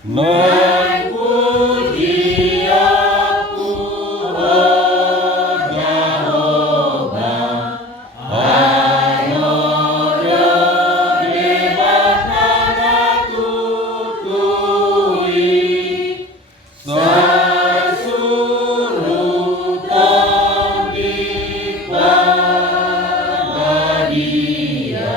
Nan puji aku, oh Jehovah, ayolah debatana tutui, sasurutan di pada dia,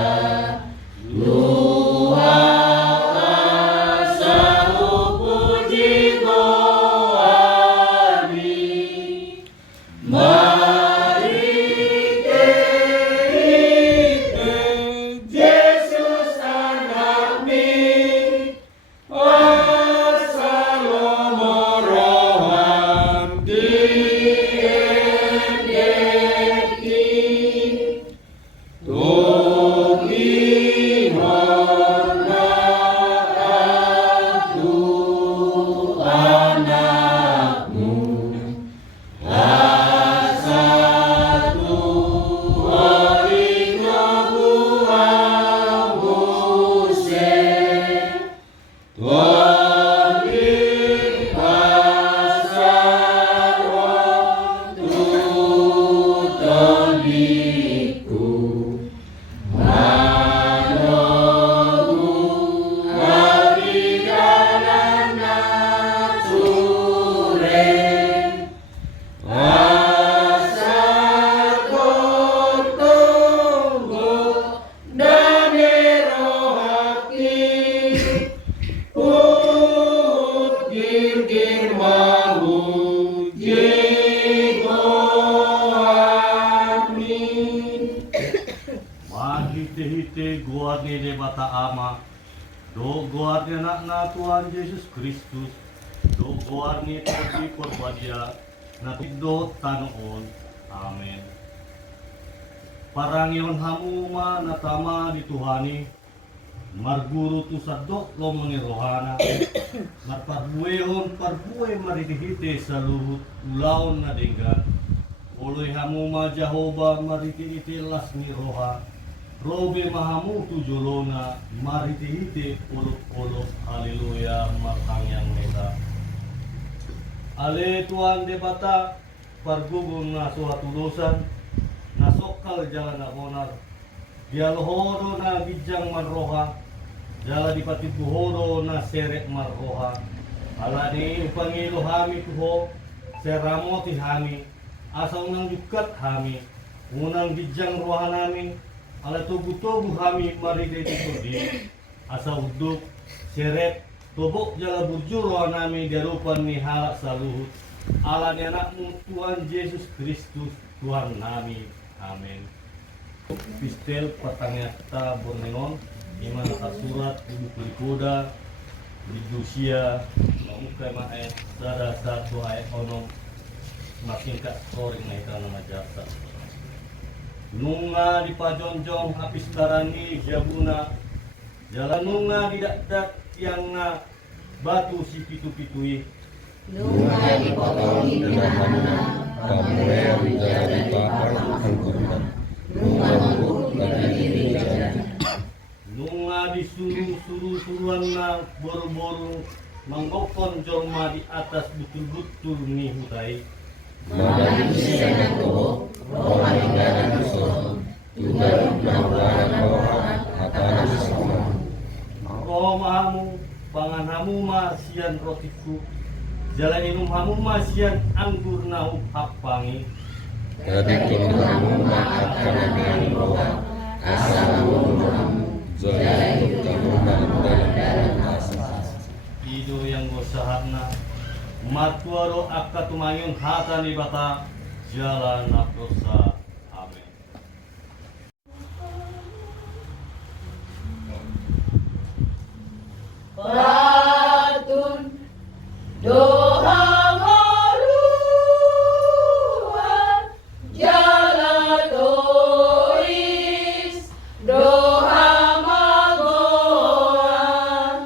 Mahite-hite guarni de bata ama, do guarni anak na Tuhan Yesus Kristus, do guarni terdi korbadia, na tiddo tanoon. Amen. Parangion hamuma na tama di Tuhani, marguru tu sadok lo mangirohana, marparbuehon parbueh maritihite sa luhut ulaon na denggan, uloy hamuma Jehovah maritihite las ni roha, robe mahamu tujolona maritihite uluk-uluk, haleluya makangyang neta. Ale Tuhan de bata pargugun na suhatulusan, nasokal jalan na onar, dialohoro na gijang marroha, jala dipatibuhoro na serek marroha, ala ni upangilo hami tuho, seramo ti hami, asaw nang yukat hami, unang gijang roha namin, ala tugu-tugu hami maritihite di, asa uduk, seret, tubok jala burjuro namin garupan ni halak sa luhut, ala ni anakmu Tuhan Yesus Kristus Tuhan nami. Amin. Pistel patangata Borneon, iman nakasurat di buku Likoda, di Josia, maukay mae, sada satu ayat onong, masingkat soring na ika nama jasa. Nunga di pajonjong apis darani jabuna, jalan nunga di dak-dak yang nga batu si pitu-pitui. Nunga dipotong hidana, pamuer jadi papar angkutan. Nunga mangkuk berdiri jadi. Nunga disuruh-suruhan na boru-boru, manggokon jorma di atas betul-betul ni hutai. Madani siang ko, roha hingga soro, tunggal nawaran roha atana sama. Roh mahamu, pangan hamu masian rotiku, jalan inum hamu masian anggur nahu hapangi. Jadi kamu akan dari roha, asalamu kamu, jalan kamu dalam asa. Ido yang gosahatna, matuaro akka tumayong hata ni bata, jalan aprosa. Amen. Patun doha maruan jala dois doha magoan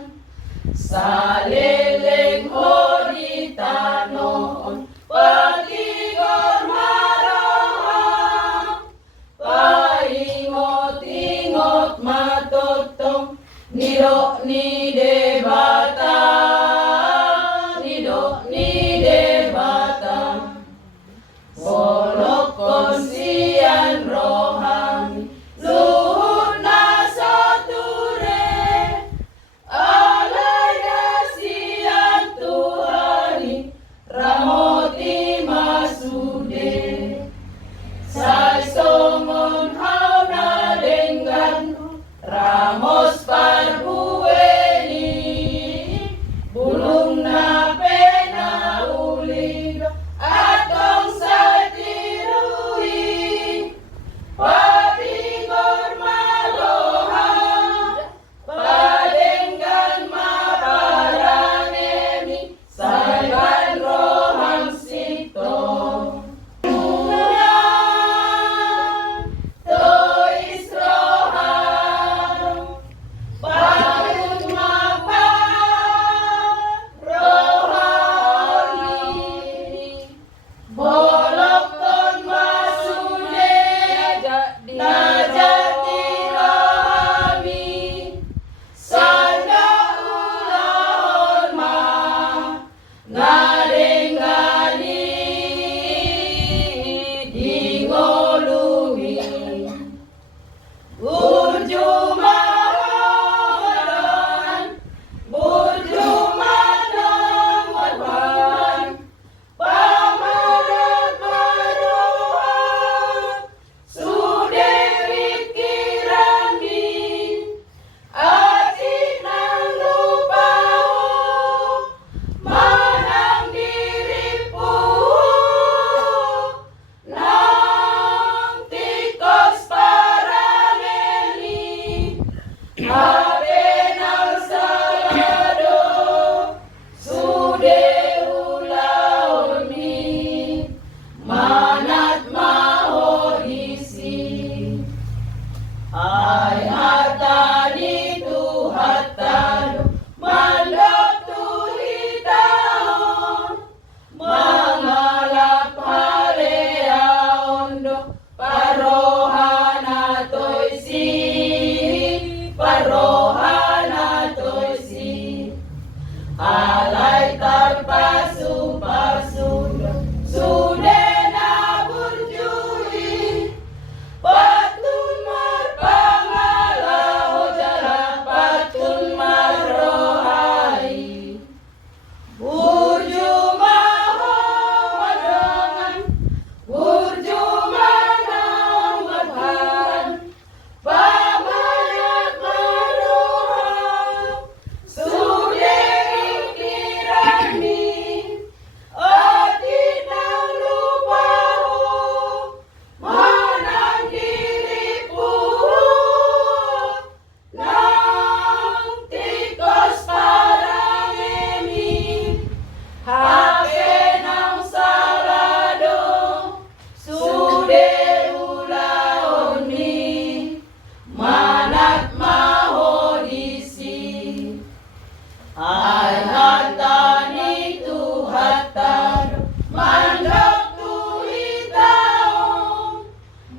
saleleng horitanon patigor marohan Apenaw salado, sude ulaon mi, manat mahorisi. Ay hatani tu hatano, mandok tu hitaon, mangalap haleaon do, parohana toisi, parohana toisi. Alay tarpasu pasundo, sude na burjui, patun marpangalaho jara, patun marrohai. Burju maho madangan, burju manang madhan, pamanat maroha, sude kirani, ati nang lupaho, manang diripuho, nang tikos parang emi, hape ng salado, sude ulaon mi, manat mahorisi. Ay hatani tu hatano, mandok tu hitaon,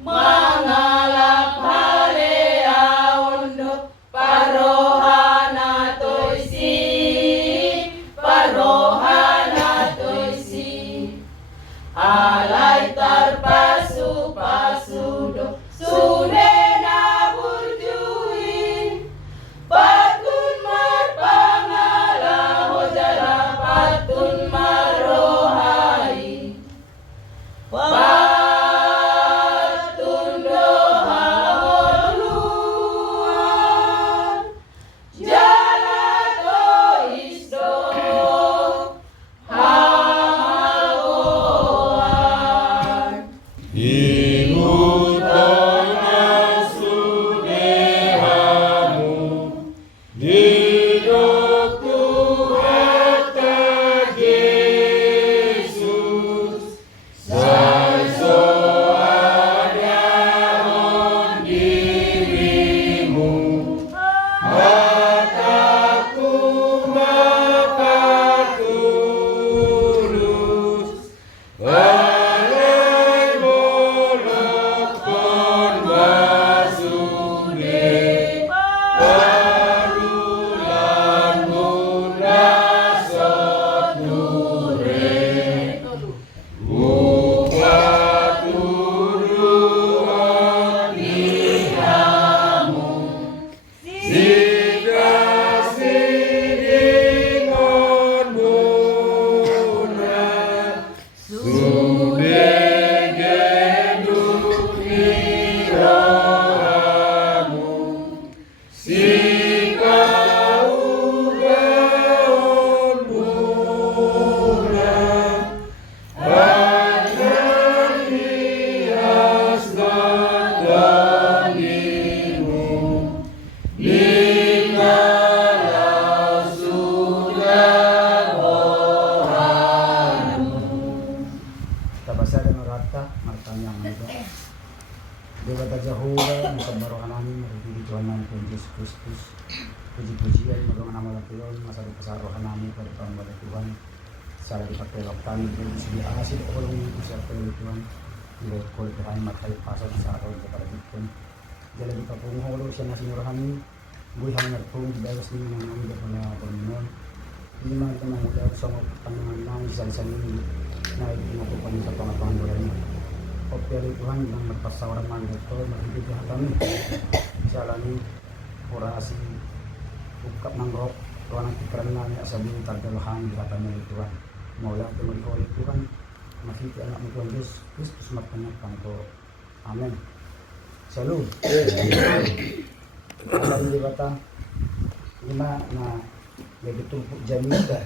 mangalap haleaon do, parohana toisi, parohana toisi. Alay tarpasu pasudo, sude na burjui, patun marpangalaho jara, patun marrohai. Patun dohaoluan, jalato isdo, hamagoan. Ingutang asudehamu, didok Tuhan Yesus, saiso adahon dirimu, mataku mapatulus, walai bolok kon basude, parulan munasot nure, upah turuan lihamu, siga sidingon muna, sude gedung irohamu, siga ugaon muna, bayan hias datanimu, lingala sudah bohamu. Kita baca dan rata martanya muda. Dewa Tajahura, Mukabarohan namin, maripili Tuhan namin Tuhan Yesus Kristus. Puji-pujian, magawang nama Tuhan, masa depan rohan namin, pada Tuhan pada Tuhan. Salah dipakai kami, Tuhan sudah asyik, kolong itu siapa Tuhan. Bila kol Tuhan, matai pasal sa araw kepada Tuhan. Jalan di kapung holo, siya nasi rohani, gue hangat pun di bawah sini yang namin daripada Panginoon. Hindi man ito mangula sa mga tanungan namin sa isang ini na ipinukupan sa pangapangan niya. O pero Tuhan yang magpasawaran man ito, magiging kami. Sa alani, orasi, ukap ng rock, Tuhan ang pikiran namin sa buong tagdalahan di hatan mo Tuhan. Mula ito mag-ikaw Tuhan, makita anak mo Tuhan Diyos, Kristus matanyag kanto. Amen. Salud. Alam di bata, lima na betul Janita,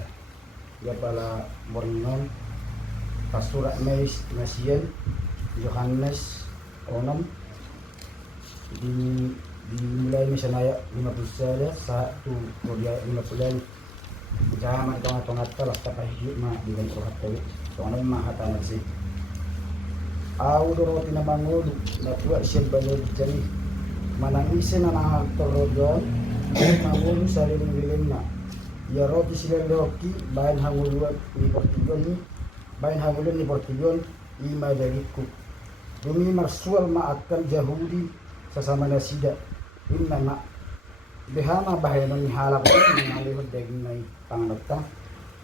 dia pala Bornon, Pastor Meis Nasien, Johannes Onam, di dimulai misalnya 50 saja 1 kemudian 50 jangan tengah-tengah telah tapah hidup mah di dalam surat tadi soalnya mah hata nasi au roti na mangulu na tua siya balod jali manangisi na nakaktorodon mangulu sa lilim na ya roti sila loki bayan hanguluan ni Portigon bayan hanguluan ni Portigon ima daliku dumi marsual maakal Yahudi sesama nasida inna na behama bahaya ni halak mengalihut daging nai panganota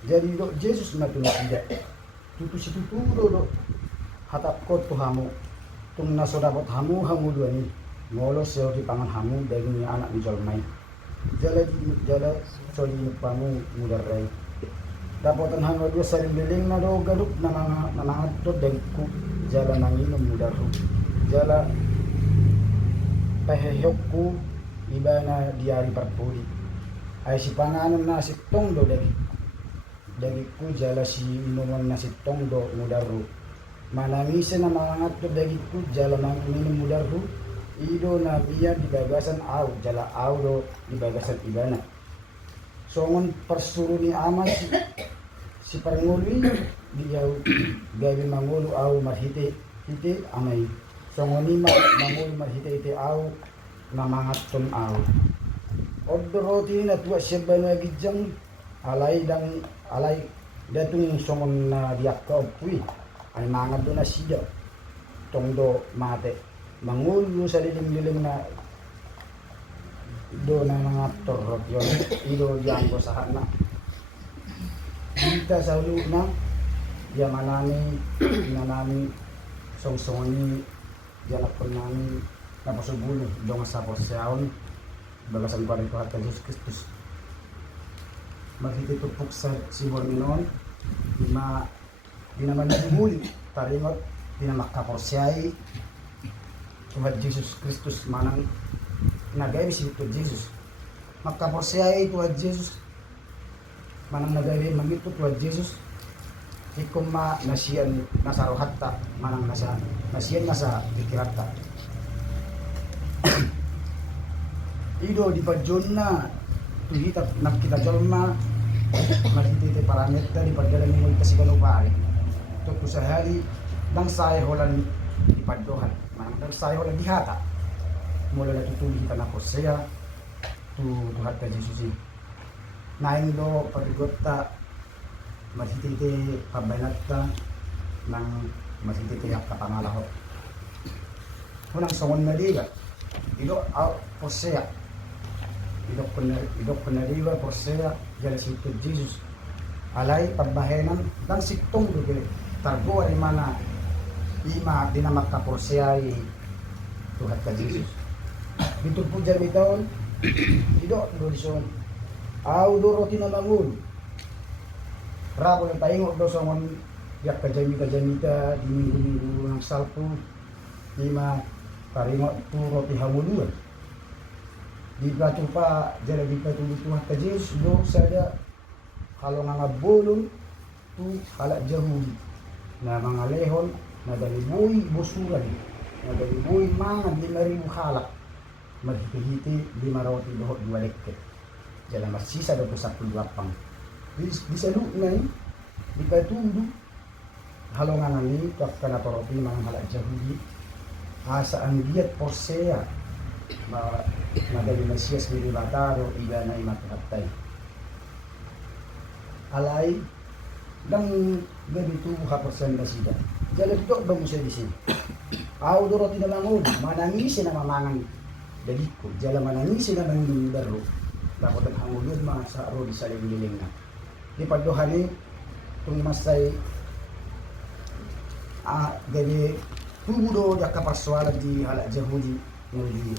jadi do Yesus na tunasida tutu situ do hatap ko tu hamu tung nasodabot hamu hamu dua ni ngolo seo di pangan hamu daging ni anak ni jolmai jala soli pamu mudarai dapotan hango dua sari beling na do gaduk na nangat to dengku jala nanginom mudaru jala pehehokku ibana diari parpudi ay si panganom na si tongdo dagiku jala si inuman na si tongdo mudaru manangisa na mangangat to dagiku jala nang minum mudaru ido na biya di bagasan au jala au do di bagasan ibana songon persuru ni ama si parnguli dia gawi mangulu au marhite hite amai songon ni mangulu marhite ite au na mangat ton au oddo roti na tua sebana gijang alai datung songon na diak ka opui ay mangat do na sida tongdo mate mangulu sa lilim na do na mga torot yon ido yang ko sa na kita sa ulo na dia manami songsongani dia lakon nami napasubulo dong sa posyaon bagasan pa rin ko at Jesus Kristus magtitupok sa simbol noon di naman nabuli taringot di na makaporsiyay Tuhan Yesus Kristus manang nagay si Tuhan Yesus makaporsiyay Tuhan Yesus manang nagay mangito Tuhan Yesus ikum nasiyan nasa rohatta manang nasiyan nasa pikiratta ido di pajon na tuhita nakita jolma matititi parameta di pagdalan ni Multa Sigalupari tuku sa hari nang saya holan di padohan manang nang saya holan di hata mula na tutuli ka na po siya tuhat ka Jesusi naing do pagigota matititi pabanata nang matititi ak kapangalaho unang songon na liga ido po siya idok penariwa porsea jala situ Jesus alay pagbahenan dan siktong dugi targo ay mana ima dinamak ka porsea tuhat ka Jesus dito po dyan bitaon idok dodison au do roti na mangun rabo ng paingo do sa mon yak kajamita di minggu ng salpo ima paringo tu roti hamuluan di batu pa jala di batu tuhan ka Jesus do sada kalau nga bolong tu halak jahul na mga lehon na daliboy busuran na daliboy mangan 5,000 halak maghiti-hiti 5 roti dohot 2 lekket jala marsisa do sa pulwapang di salu na di patundu halo nga ni kana roti mga halak jahul asa ang diet porsea madali Mesias milibataro iba na imatratay alay dang ganito kapersen na sida jalan do ba mo siya disin aw doroti na langod manangisi na mamangan daliko jala manangisi na nang daro dapat ang hangulod mga sa ro di sa liling na di paduhani tung masay gani tubudo ya kapaswala di hala Yahudi di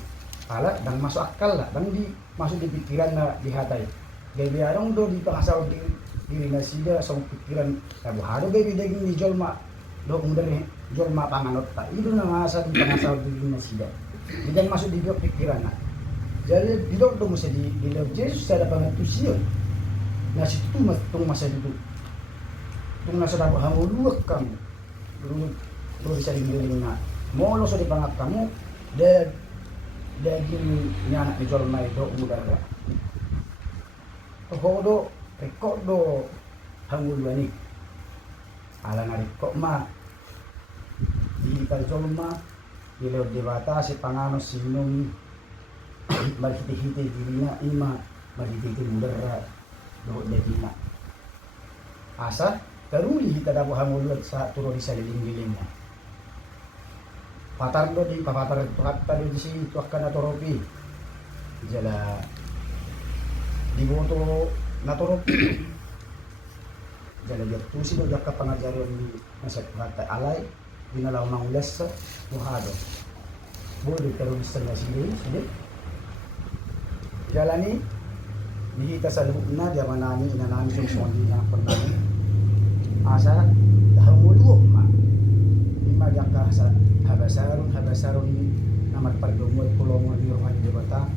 hala dang masuk akal lah dang di masuk di pikiran na dihatay gaya biarong do di pangasaw diri na sida sa pikiran kabuhado gaya bidagin ni jolma do kung dari jolma panganot ta ido na masa di pangasaw diri na sida di masuk di pikiran na jadi didok do mo sa di love Jesus sa pangatusyon na si tumas tung masa dito tung nasa dapat hamuluak kamu do di sa liling na molo sa di pangat kamu de daging nya anak dijual mai do udara. Tohodo rekod do hangul wani. Ala na rekod ma di kalzolma ilod debata si pangano sinum marhiti-hiti dirinya ima marhiti udara do daging na. Asa karuli hita dabo hangulot sa turo di saliling-lilingnya. Patar do di papatar patar di sini tuakan atau ropi. Jala di boto natoropi. Jala dia tusi do jaka pengajaran di masa kata alai dinalaw mangulas sa muhado. Boleh terus na sini. Jala ni dihita sa lubog na diyaman namin inanami yung sondi na pernah. Asa hanguluo ma. Lima jaka sa habasarun na magpagdungoy kulongon ni Rohan di Bata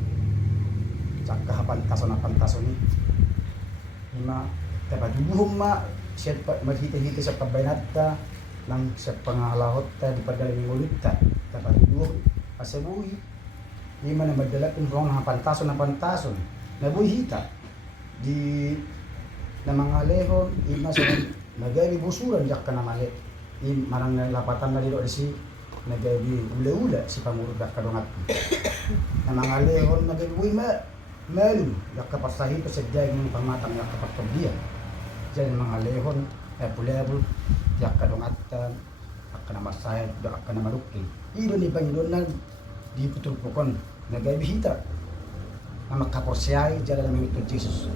cakka pantason na pantason ni lima tapaduhum ma siya maghita-hita sa kabaynata ng sa pangalahot ta di padaling ulit ta tapaduhum asabuhi lima na madala kung rong na pantason na buhita di na mga lehon lima sa nagari busuran jakka na mali marang lapatan na dito si nagadi ula-ula si pamurod at kadungat na mga lehon nagabuhi malu yakka pasahi pa sa diyag ng pamatang yakka patagdiya dyan mga lehon pulebol yakka dungatan yakka na masayad yakka na malukin ilo ni Panginoon na di putulpukon nagabihita na magkaporsiyay dyan lang ito Jesus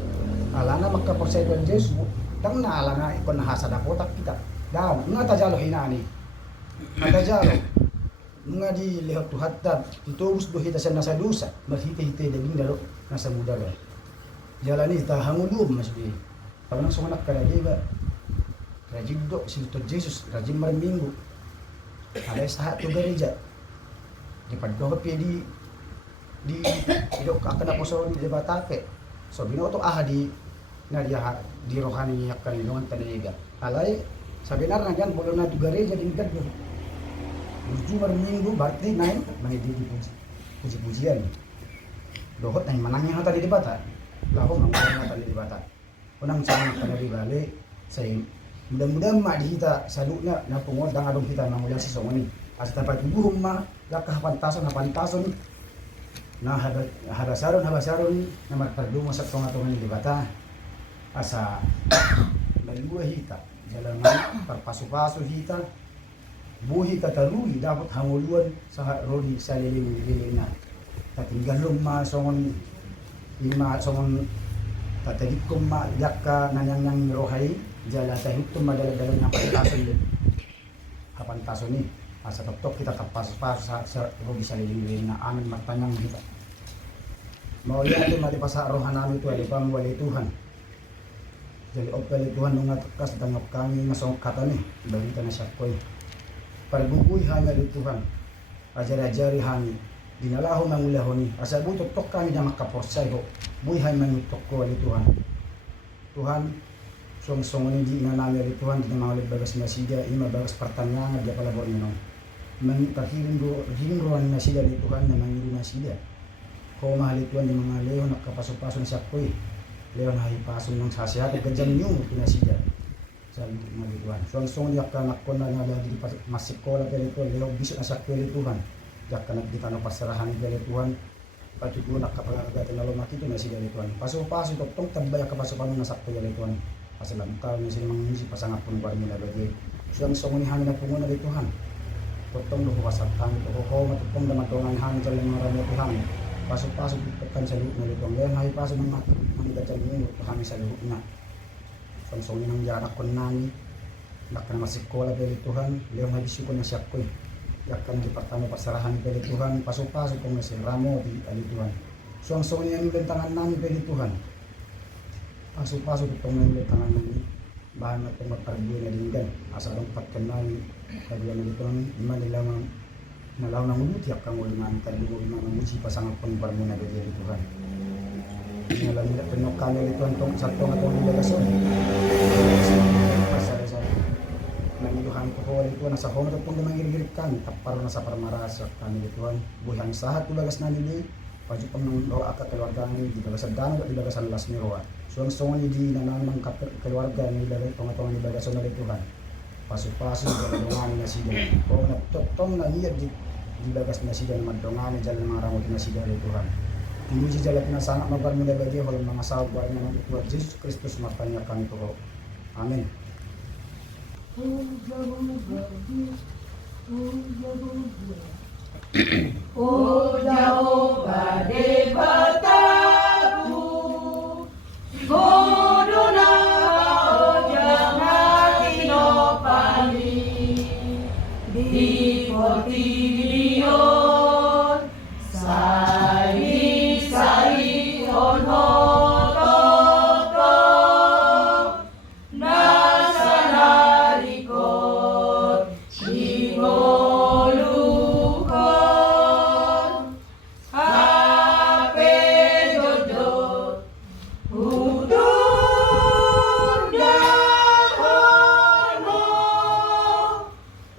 ala na magkaporsiyay doon Jesus tang na ala nga ikon nahasad ako tak kita daw nga tajalo hinani tajalo nga di lihot tuhatab ditubos do hita sa nasa dusa mahiti-hiti daging dalo nasa mudara jalani ta hangulum masbi panang sumanak kada diba rajib do si to Jesus rajib marminggu alay sa to gereja di paddo di idok akan ako so di batake so binoto di na dia di rohani yakkan ilungan taniga alay sabi na yan boleh na to gereja dingkad do Jumar minggu berarti naik mengedi puji-pujian. Dohot naik menangnya hata di debata. Lahu mangkana hata di debata. Unang sana kana di balik saya mudah-mudahan mak dihita salukna na pungod dang adong kita mangulang si songoni. Asta pa tubuhum ma yakah pantason na habasaron na magpagdungo sa tunga-tunga di debata. Asa malua hita jalan perpasu-pasu hita buhi kataruli dapat hanguluan sa rodi sa liling na tatinggalong ma songon lima songon tatagikong ma yakka nanyang rohay jala tahitom madala-dala ng pantason ni asa tok kita tapas-pas sa rodi sa liling na amin matanyang kita mau lihat mali pasa rohan namin to alipam wali Tuhan jadi opali Tuhan nung atakas dangop kami masong kata ni balita na siya koy pagbubuy hanya di Tuhan ajar-ajari hanya dinalaho mangulahoni asa butot tok kami na makaporsay ho buhay hanya mangutok ko di Tuhan song di inanami di Tuhan di mga bagas masida ima bagas pertanyaan dia pala borno no hingruan na sila di Tuhan na mangiru na sila ko mahal Tuhan di mga leon nakapaso-paso na siya koy leon hahipaso ng sasihat at gadyan niyo pinasida sa malituan. So ang song yak na ko na lagi di masikola pelito leo biso na sa pelituhan. Jak na kita no pasarahan pelituhan. Pati ko nakapagagatan na lumaki to na si pelituhan. Paso-paso to tong tambay ka paso-paso na sa pelituhan. Pasalam taw ni sila mga pasangap pun bar nila gadi. So ang song ni hangin na pungo na pelituhan. Potong do pasatan to ko matupong na matongan hangin sa mga ramo tuhan. Paso-paso kan sa lupa na pelituhan. Leo hay paso ng mga gadyan niyo hangin sa lupa na. Song nang jarak ko nani nak na masikola dari Tuhan leo habis ko na siya ko yakan di pertama pasarahan dari Tuhan paso-paso ko na si ramo di ali Tuhan so ang song yang bentangan nami dari Tuhan paso-paso ko ng bentangan nami bahan at magparbiyo na dinggan asa dong patkenali kaya na dito man nila nalaw ng ulit yak kang uliman talibo imang muji pasangat pang parmuna dari Tuhan nila nila pinokalo ito ang satu atong nilalason pasal sa nangiluhan ko ko ulit Tuhan, nasa honor pong dumangirgirik kami, taparo na sa parmarasa kami Tuhan, buhang sahat ibagas na nili, pajud pang nang roa ka keluarga ni di bagas dano di bagas las ni roa. So ang songon di na naman ng keluarga ni dali pangatong ni bagas na Tuhan. Pasok-pasok dalungan na sida. O natotong na iya di bagas na sida madongan ni jalan mga ramot na sida Tuhan. Hindi si jalan na sana magbarmi na bagi hol mga sawa na ng Tuhan Jesus Kristus makanya kami to. Amen. O Jehovah Debataku, bodoh na kau jangan tinopani di portilion, sai on hototo, nasanarikot, ingolukon, hape jojo, udur dahono,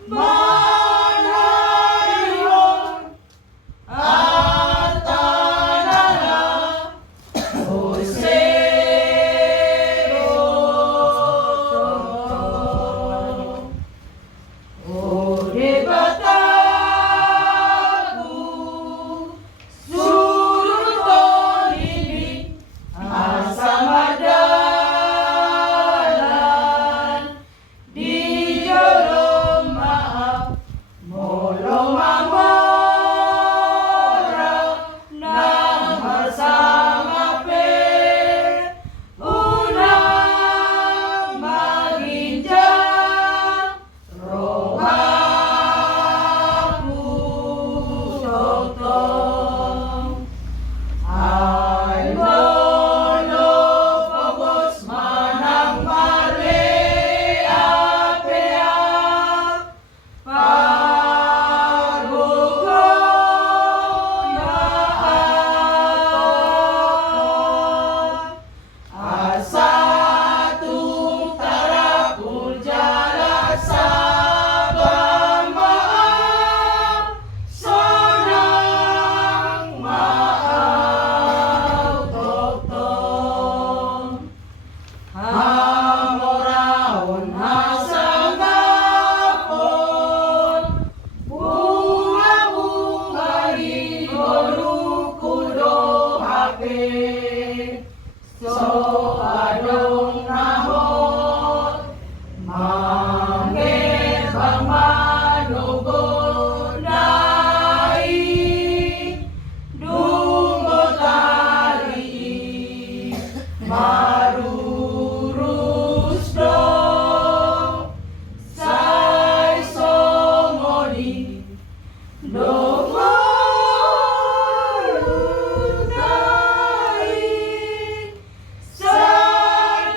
manarion, atanana, osero, Debataku, suruh tolini asamadan di jolong maaf molong mamora nama sangape unang maginjang rohaku totong ay lolo pagos manang mare apea parugo na asa tarapul jala sabama sonang maaw totong hamoraon hasangapon bunga-bunga di bolukudo hape so adong nahon mangge bang manugo nai dungo tari marurus dong sai somoni dongo lutai sai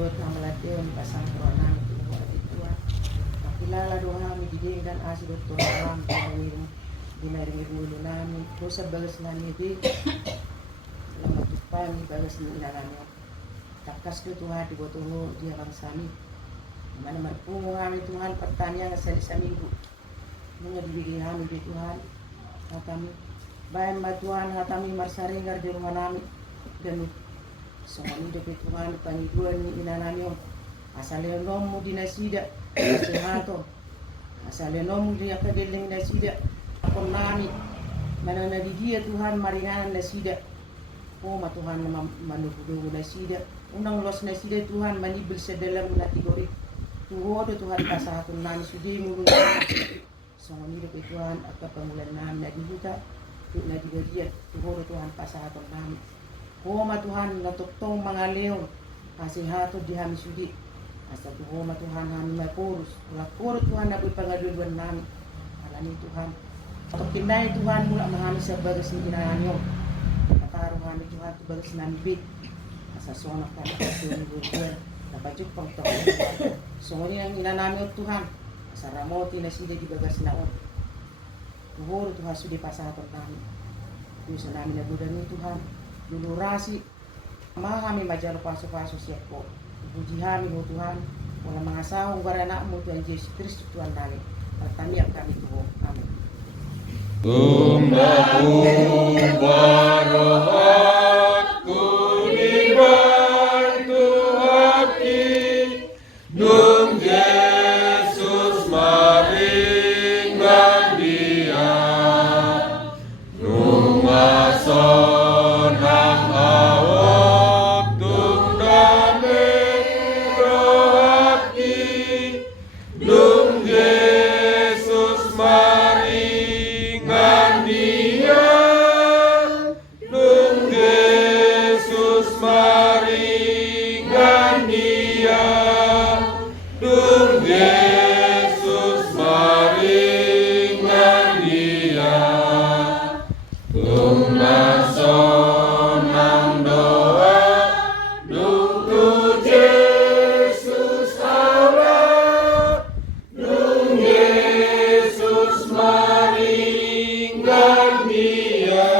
dot namalation pasang ruangan itu buat Tuhan. Pakilala doa kami di dan asih dot Tuhan kami dinaring mulu namin. Dosa bagas namin di lama tupang bagas ni inanamo. Takas ko Tuhan di botoho dia kang sami. Mana marpungo kami Tuhan pertanyaan sa minggu. Mga dibigay kami di Tuhan. Kami bayan ba Tuhan kami marsaringar di rumah namin. Dan so kami di Tuhan paniduan ni inanamo. Asalenom mo dinasida sehato. Asalenom mo di akadiling nasida. Ako namin mananagigia Tuhan maringanan nasida. Oh Tuhan manugudo nasida. Unang los nasida Tuhan manibil sa dalam kategori. Tuhodo Tuhan pasahapon namin sudi mo so ngamiro kay Tuhan at kapangulan namin na dihuta na digariat tuhodo Tuhan pasahapon namin. Homa Tuhan natuktong mga leon kasi hatod di kami sudi. Asa tuhoma Tuhan kami mapurus. Puro Tuhan na po'y pangaluluan namin. Alani Tuhan. Tuktinay Tuhan mula mahami sa bagas ni ginanyo. Nakarong kami Tuhan to bagas namin bit. Asa sonak kami sa Tuhan. Napajuk pang taon. So ngunit ang inanami o Tuhan, sa ramoti na sila di bagas na o. Tuhoro Tuhan sudi pasahapon namin. Tuyo namin na budan ni Tuhan. Lulurasi. Mga kami madyalo paso-paso siya po. Ibujihan mo Tuhan. Wala mga sahong barana mo Tuhan Jesus Kristo Tuhan namin. Pertanian kami Tuhan. Amin. Tumbaku barohat kulibantu hati Dung Yesus maringan dia Nung asonang awak Dung dame rohati Dung Yesus maringan dia Dung Yesus maringan dia Dung Yesus maringan dia Dung nasonang doa Dung tu Yesus Allah Dung Yesus maringan dia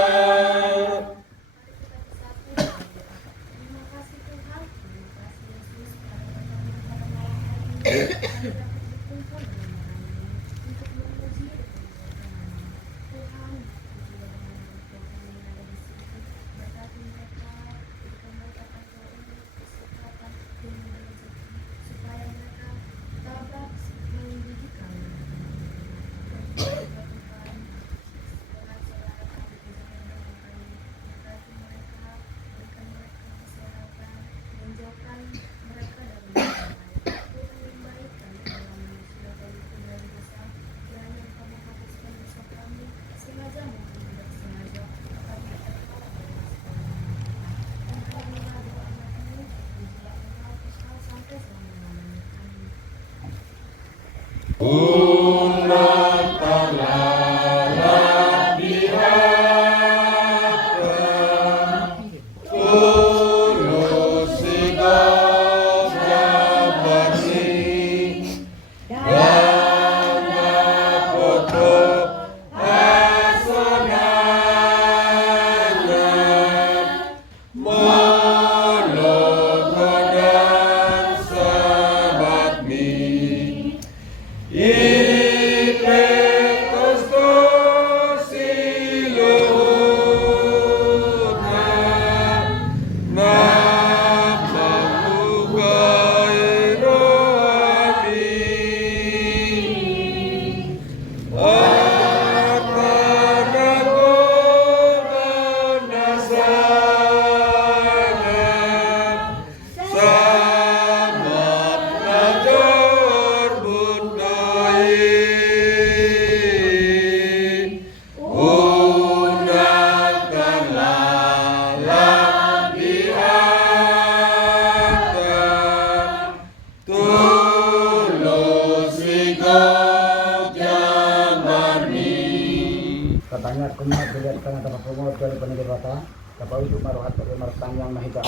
Katanya kumat dilihat karena dapat promote dari penegak kata, dapat itu maruhat dari martang yang mahiga.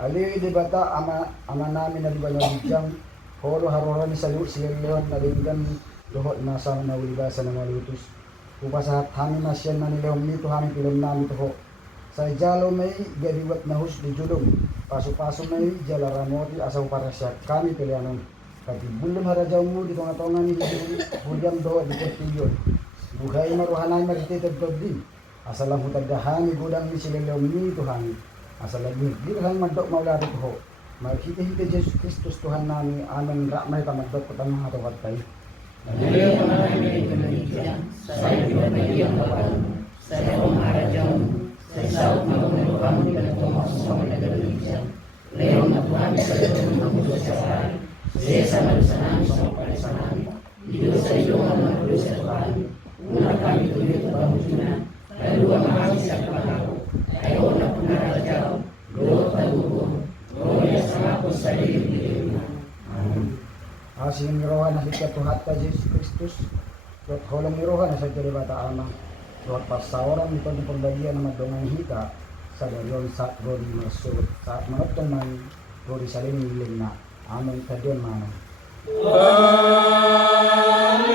Ali di bata ama namin na liba na bidyang holo haroran ni salu sileleon na linggan doho inasa na ulibasa na malutus. Upasa hami masyan na nilehom nito hami pilom nami toho. Sa jalo may gadiwat na hus di julong. Paso-paso may jala ramoti asaw para siya kami pilihanon. Kati bulong harajaw mo dito nga taongan ni William doho di Portillo. Buhay maruhanay marititad din. Asalang hutagdahani gudang ni sileleom nito hami. Asal lagi dirhan madok maula to ho. Makita-hita Jesus Kristus Tuhan nami amin ramay ta madok patang ato katay. Nagulong ka namin ito ng isyan, sa iyo may iyong kapal, sa iyo ang arajaw, sa isaw na gumulukang di ka tumak sa mga nagalulisyan. Leong na Tuhan sa iyo ng mamulo sa saan, sa isa malusanan sa mga palisanan. Dito sa iyo ang mamulo sa Tuhan, una kami tuloy ito pamutunan, kaluwa mahasi sa kapatao. Ayaw na punarajaw, luot na lubong, roya sa hapon sa lilim-lilim. Amen. Asin mirohan na likat tuhat ka Jesus Kristus. Dot holong mirohan na sa kiri bata ama. Dot pasawaran nito ng pagbagian na madungang hita sa dalyon sa rodi masud sa manutong man rodi sa lilim na amen kadyon man. Amen.